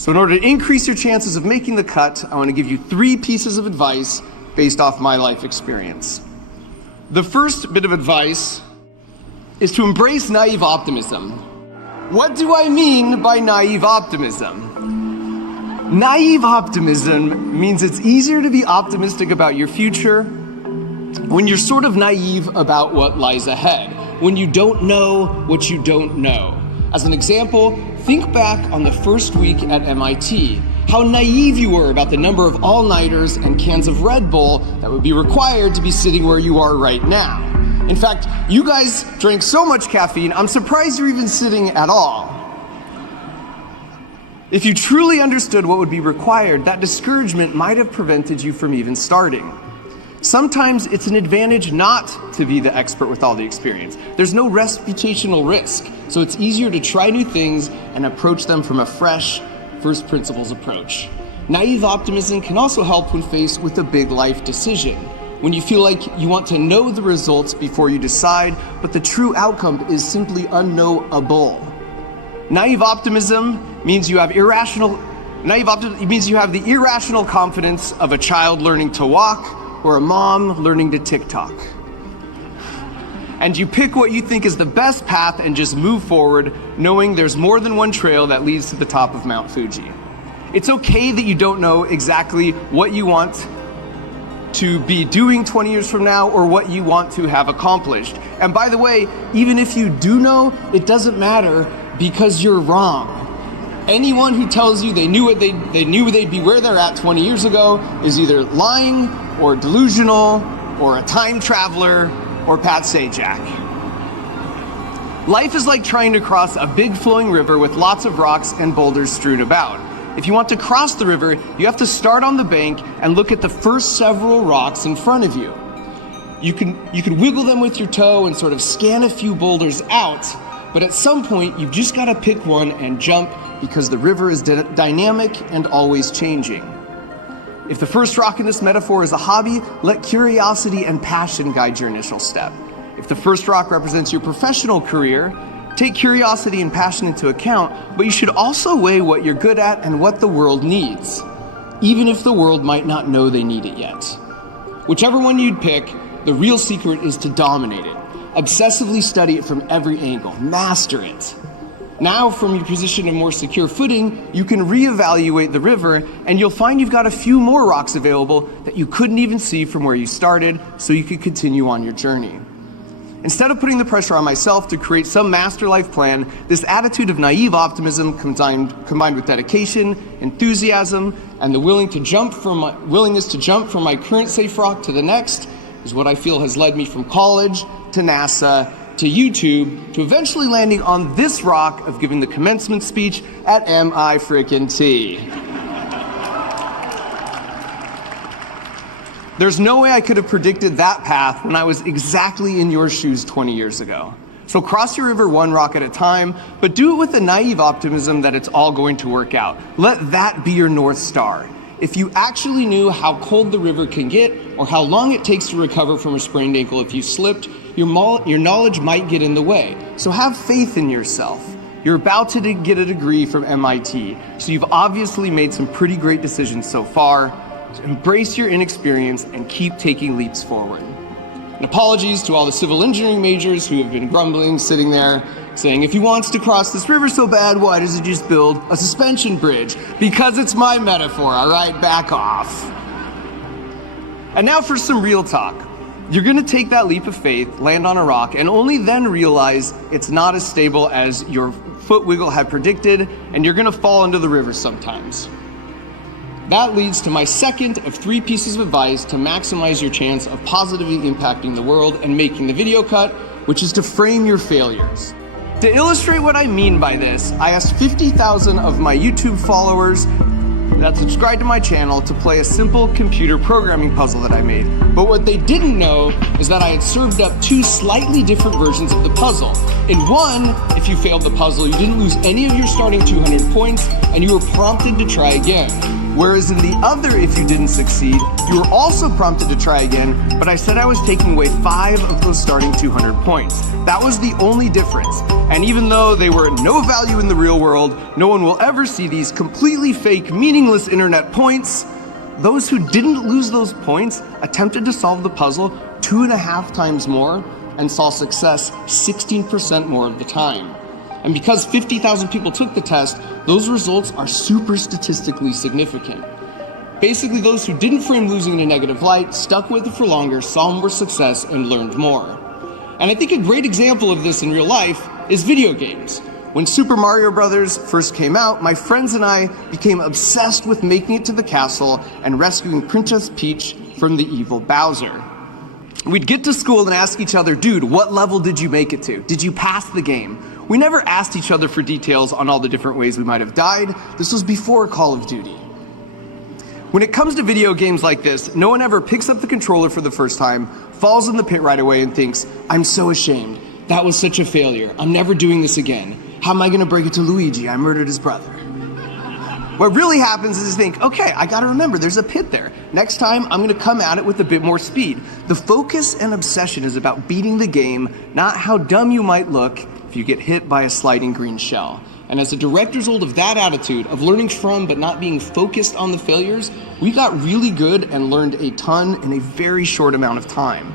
So in order to increase your chances of making the cut, I want to give you 3 pieces of advice based off my life experience. The first bit of advice is to embrace naive optimism. What do I mean by naive optimism? Naive optimism means it's easier to be optimistic about your future when you're sort of naive about what lies ahead, when you don't know what you don't know. As an example, think back on the first week at MIT, how naive you were about the number of all-nighters and cans of Red Bull that would be required to be sitting where you are right now. In fact, you guys drank so much caffeine, I'm surprised you're even sitting at all. If you truly understood what would be required, that discouragement might have prevented you from even starting. Sometimes it's an advantage not to be the expert with all the experience. There's no reputational risk, so it's easier to try new things and approach them from a fresh, first principles approach. Naive optimism can also help when faced with a big life decision, when you feel like you want to know the results before you decide, but the true outcome is simply unknowable. Naive optimism means you have the irrational confidence of a child learning to walk, or a mom learning to TikTok. And you pick what you think is the best path and just move forward, knowing there's more than one trail that leads to the top of Mount Fuji. It's okay that you don't know exactly what you want to be doing 20 years from now or what you want to have accomplished. And by the way, even if you do know, it doesn't matter because you're wrong. Anyone who tells you they knew they'd be where they're at 20 years ago is either lying or delusional or a time traveler or Pat Sajak. Life is like trying to cross a big flowing river with lots of rocks and boulders strewn about. If you want to cross the river, you have to start on the bank and look at the first several rocks in front of you. You can wiggle them with your toe and sort of scan a few boulders out, but at some point you've just got to pick one and jump because the river is dynamic and always changing. If the first rock in this metaphor is a hobby, let curiosity and passion guide your initial step. If the first rock represents your professional career, take curiosity and passion into account, but you should also weigh what you're good at and what the world needs, even if the world might not know they need it yet. Whichever one you'd pick, the real secret is to dominate it. Obsessively study it from every angle, master it. Now, from your position of more secure footing, you can reevaluate the river, and you'll find you've got a few more rocks available that you couldn't even see from where you started, so you could continue on your journey. Instead of putting the pressure on myself to create some master life plan, this attitude of naive optimism combined with dedication, enthusiasm, and the willingness to jump from my current safe rock to the next is what I feel has led me from college to NASA to YouTube, to eventually landing on this rock of giving the commencement speech at MI-T. There's no way I could have predicted that path when I was exactly in your shoes 20 years ago. So cross your river one rock at a time, but do it with the naive optimism that it's all going to work out. Let that be your North Star. If you actually knew how cold the river can get or how long it takes to recover from a sprained ankle if you slipped, your knowledge might get in the way. So have faith in yourself. You're about to get a degree from MIT, so you've obviously made some pretty great decisions so far. So embrace your inexperience and keep taking leaps forward. And apologies to all the civil engineering majors who have been grumbling, sitting there, saying, if he wants to cross this river so bad, why does he just build a suspension bridge? Because it's my metaphor, all right? Back off. And now for some real talk. You're gonna take that leap of faith, land on a rock, and only then realize it's not as stable as your foot wiggle had predicted, and you're gonna fall into the river sometimes. That leads to my second of 3 pieces of advice to maximize your chance of positively impacting the world and making the video cut, which is to frame your failures. To illustrate what I mean by this, I asked 50,000 of my YouTube followers that subscribed to my channel to play a simple computer programming puzzle that I made. But what they didn't know is that I had served up two slightly different versions of the puzzle. In one, if you failed the puzzle, you didn't lose any of your starting 200 points and you were prompted to try again. Whereas in the other, if you didn't succeed, you were also prompted to try again, but I said I was taking away 5 of those starting 200 points. That was the only difference. And even though they were no value in the real world, no one will ever see these completely fake, meaningless internet points. Those who didn't lose those points attempted to solve the puzzle 2.5 times more and saw success 16% more of the time. And because 50,000 people took the test, those results are super statistically significant. Basically, those who didn't frame losing in a negative light, stuck with it for longer, saw more success, and learned more. And I think a great example of this in real life is video games. When Super Mario Bros. First came out, my friends and I became obsessed with making it to the castle and rescuing Princess Peach from the evil Bowser. We'd get to school and ask each other, dude, what level did you make it to? Did you pass the game? We never asked each other for details on all the different ways we might have died. This was before Call of Duty. When it comes to video games like this, no one ever picks up the controller for the first time, falls in the pit right away and thinks, I'm so ashamed. That was such a failure. I'm never doing this again. How am I gonna break it to Luigi? I murdered his brother. What really happens is you think, okay, I gotta remember there's a pit there. Next time, I'm gonna come at it with a bit more speed. The focus and obsession is about beating the game, not how dumb you might look if you get hit by a sliding green shell. And as a direct result of that attitude, of learning from but not being focused on the failures, we got really good and learned a ton in a very short amount of time.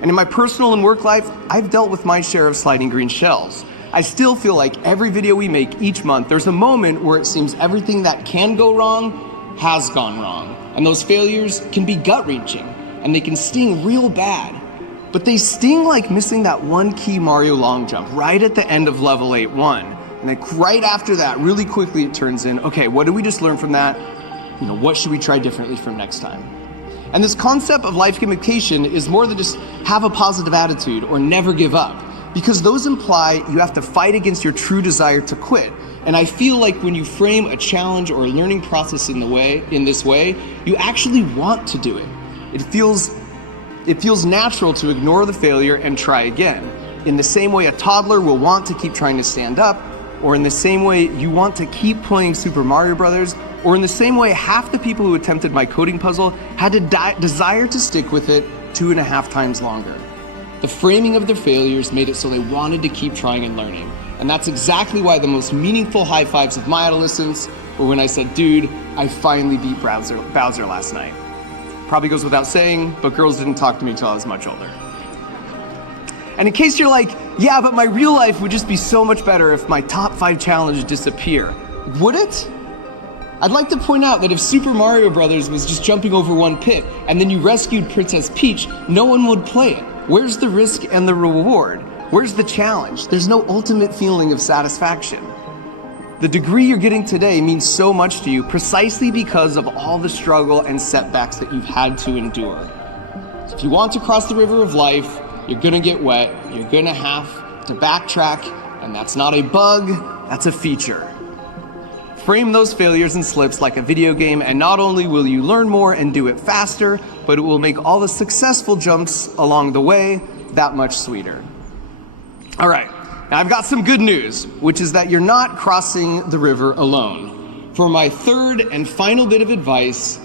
And in my personal and work life, I've dealt with my share of sliding green shells. I still feel like every video we make each month, there's a moment where it seems everything that can go wrong has gone wrong. And those failures can be gut-wrenching, and they can sting real bad. But they sting like missing that one key Mario long jump right at the end of level 8-1. And then right after that, really quickly it turns in, okay, what did we just learn from that? What should we try differently from next time? And this concept of life gamification is more than just have a positive attitude or never give up. Because those imply you have to fight against your true desire to quit. And I feel like when you frame a challenge or a learning process in this way, you actually want to do it. It feels natural to ignore the failure and try again. In the same way a toddler will want to keep trying to stand up, or in the same way you want to keep playing Super Mario Bros., or in the same way half the people who attempted my coding puzzle had a desire to stick with it 2.5 times longer. The framing of their failures made it so they wanted to keep trying and learning. And that's exactly why the most meaningful high fives of my adolescence were when I said, dude, I finally beat Bowser last night. Probably goes without saying, but girls didn't talk to me till I was much older. And in case you're like, yeah, but my real life would just be so much better if my top 5 challenges disappear. Would it? I'd like to point out that if Super Mario Bros. Was just jumping over one pit and then you rescued Princess Peach, no one would play it. Where's the risk and the reward? Where's the challenge? There's no ultimate feeling of satisfaction. The degree you're getting today means so much to you precisely because of all the struggle and setbacks that you've had to endure. So if you want to cross the river of life, you're gonna get wet, you're gonna have to backtrack, and that's not a bug, that's a feature. Frame those failures and slips like a video game, and not only will you learn more and do it faster, but it will make all the successful jumps along the way that much sweeter. All right, now I've got some good news, which is that you're not crossing the river alone. For my third and final bit of advice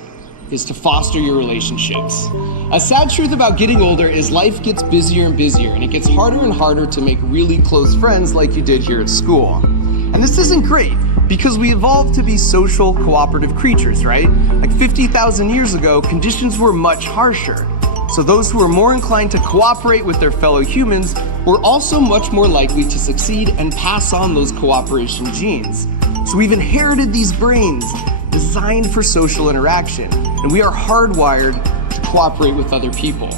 is to foster your relationships. A sad truth about getting older is life gets busier and busier, and it gets harder and harder to make really close friends like you did here at school. And this isn't great, because we evolved to be social, cooperative creatures, right? Like 50,000 years ago, conditions were much harsher. So those who were more inclined to cooperate with their fellow humans were also much more likely to succeed and pass on those cooperation genes. So we've inherited these brains designed for social interaction, and we are hardwired to cooperate with other people.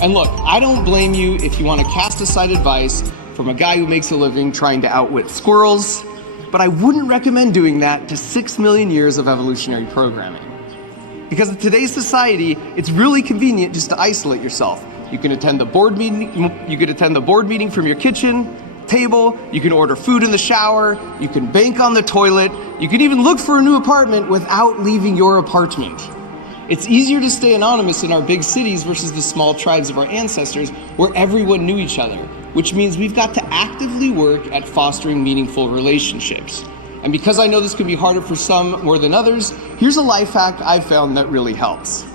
And look, I don't blame you if you want to cast aside advice from a guy who makes a living trying to outwit squirrels, but I wouldn't recommend doing that to 6 million years of evolutionary programming. Because in today's society, it's really convenient just to isolate yourself. You can attend the board meeting from your kitchen, table, you can order food in the shower, you can bank on the toilet, you can even look for a new apartment without leaving your apartment. It's easier to stay anonymous in our big cities versus the small tribes of our ancestors where everyone knew each other, which means we've got to actively work at fostering meaningful relationships. And because I know this can be harder for some more than others, here's a life hack I've found that really helps.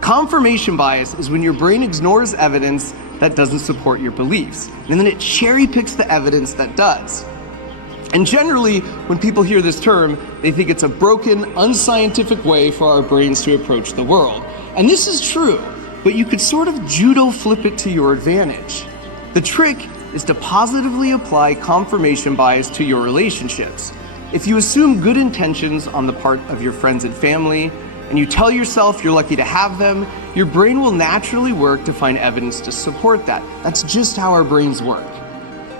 Confirmation bias is when your brain ignores evidence that doesn't support your beliefs, and then it cherry picks the evidence that does. And generally, when people hear this term, they think it's a broken, unscientific way for our brains to approach the world. And this is true, but you could sort of judo flip it to your advantage. The trick is to positively apply confirmation bias to your relationships. If you assume good intentions on the part of your friends and family, and you tell yourself you're lucky to have them, your brain will naturally work to find evidence to support that. That's just how our brains work.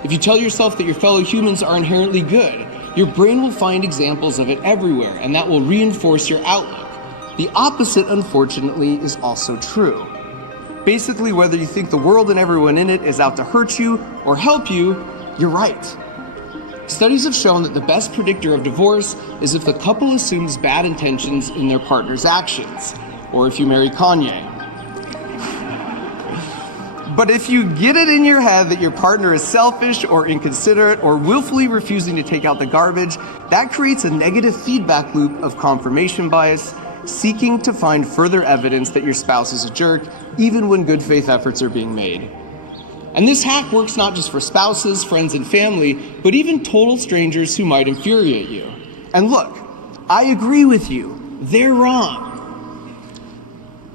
If you tell yourself that your fellow humans are inherently good, your brain will find examples of it everywhere, and that will reinforce your outlook. The opposite, unfortunately, is also true. Basically, whether you think the world and everyone in it is out to hurt you or help you, you're right. Studies have shown that the best predictor of divorce is if the couple assumes bad intentions in their partner's actions, or if you marry Kanye. But if you get it in your head that your partner is selfish or inconsiderate or willfully refusing to take out the garbage, that creates a negative feedback loop of confirmation bias, seeking to find further evidence that your spouse is a jerk, even when good faith efforts are being made. And this hack works not just for spouses, friends, and family, but even total strangers who might infuriate you. And look, I agree with you, they're wrong.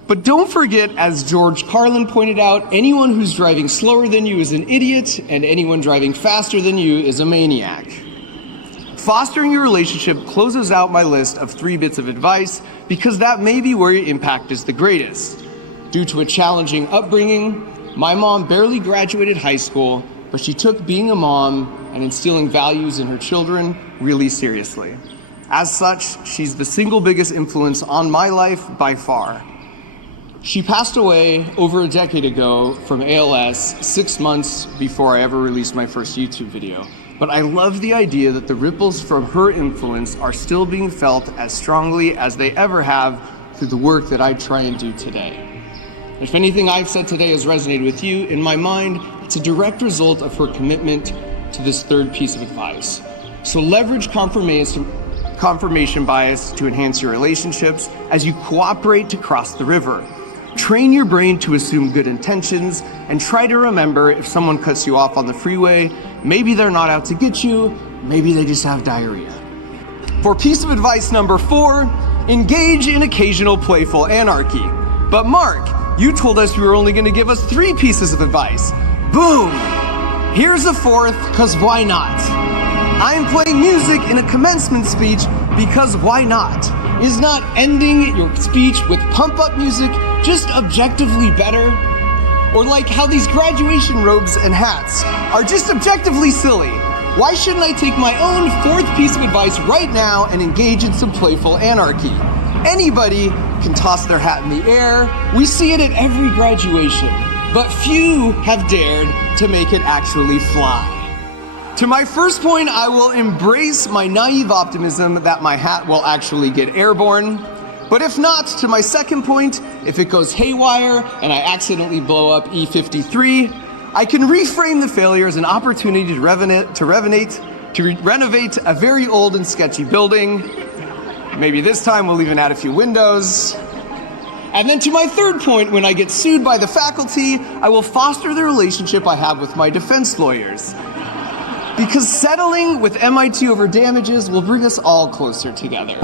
But don't forget, as George Carlin pointed out, anyone who's driving slower than you is an idiot, and anyone driving faster than you is a maniac. Fostering your relationship closes out my list of 3 bits of advice because that may be where your impact is the greatest. Due to a challenging upbringing, my mom barely graduated high school, but she took being a mom and instilling values in her children really seriously. As such, she's the single biggest influence on my life by far. She passed away over a decade ago from ALS 6 months before I ever released my first YouTube video. But I love the idea that the ripples from her influence are still being felt as strongly as they ever have through the work that I try and do today. If anything I've said today has resonated with you, in my mind, it's a direct result of her commitment to this 3rd piece of advice. So leverage confirmation bias to enhance your relationships as you cooperate to cross the river. Train your brain to assume good intentions and try to remember if someone cuts you off on the freeway, maybe they're not out to get you, maybe they just have diarrhea. For piece of advice number 4, engage in occasional playful anarchy. But Mark, you told us you were only going to give us 3 pieces of advice. Boom! Here's a 4th, because why not? I'm playing music in a commencement speech because why not? Is not ending your speech with pump-up music just objectively better? Or like how these graduation robes and hats are just objectively silly. Why shouldn't I take my own 4th piece of advice right now and engage in some playful anarchy? Anybody can toss their hat in the air. We see it at every graduation, but few have dared to make it actually fly. To my first point, I will embrace my naive optimism that my hat will actually get airborne. But if not, to my second point, if it goes haywire and I accidentally blow up E53, I can reframe the failure as an opportunity to renovate a very old and sketchy building. Maybe this time we'll even add a few windows. And then to my third point, when I get sued by the faculty, I will foster the relationship I have with my defense lawyers. Because settling with MIT over damages will bring us all closer together.